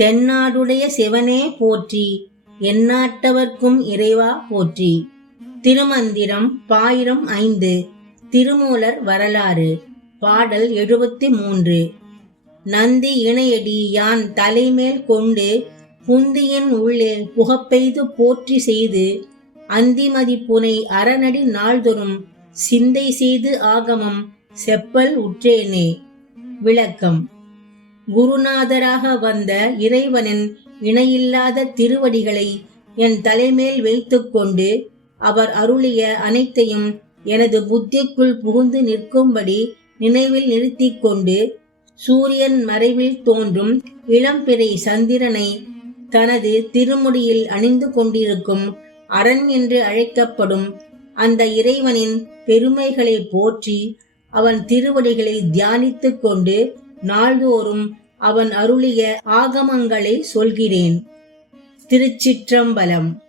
தென்னாடுடைய சிவனே போற்றி எந்நாட்டவர்க்கும் இறைவா போற்றி. திருமந்திரம் பாயிரம் ஐந்து திருமூலர் வரலாறு பாடல் எழுபத்தி மூன்று நந்தி இணையடி யான் தலைமேல் கொண்டு புந்தியின் உள்ளே புகப்பெய்து போற்றி செய்து அந்திமதி புனை அறநடி நாள்தொறும் சிந்தை செய்து ஆகமம் செப்பல் உற்றேனே. விளக்கம். குருநாதராக வந்த இறைவனின் இணையில்லாத திருவடிகளை என் தலைமேல் வைத்துக்கொண்டு அவர் அருளிய அனைத்தையும் எனது புத்திக்குள் புகுந்து நிற்கும்படி நினைவில் நிறுத்தி கொண்டு சூரியன் மறைவில் தோன்றும் இளம்பிறை சந்திரனை தனது திருமுடியில் அணிந்து கொண்டிருக்கும் அரண் என்று அழைக்கப்படும் அந்த இறைவனின் பெருமைகளை போற்றி அவன் திருவடிகளை தியானித்துக் கொண்டு நாள்தோறும் அவன் அருளிய ஆகமங்களை சொல்கிறேன். திருச்சிற்றம்பலம்.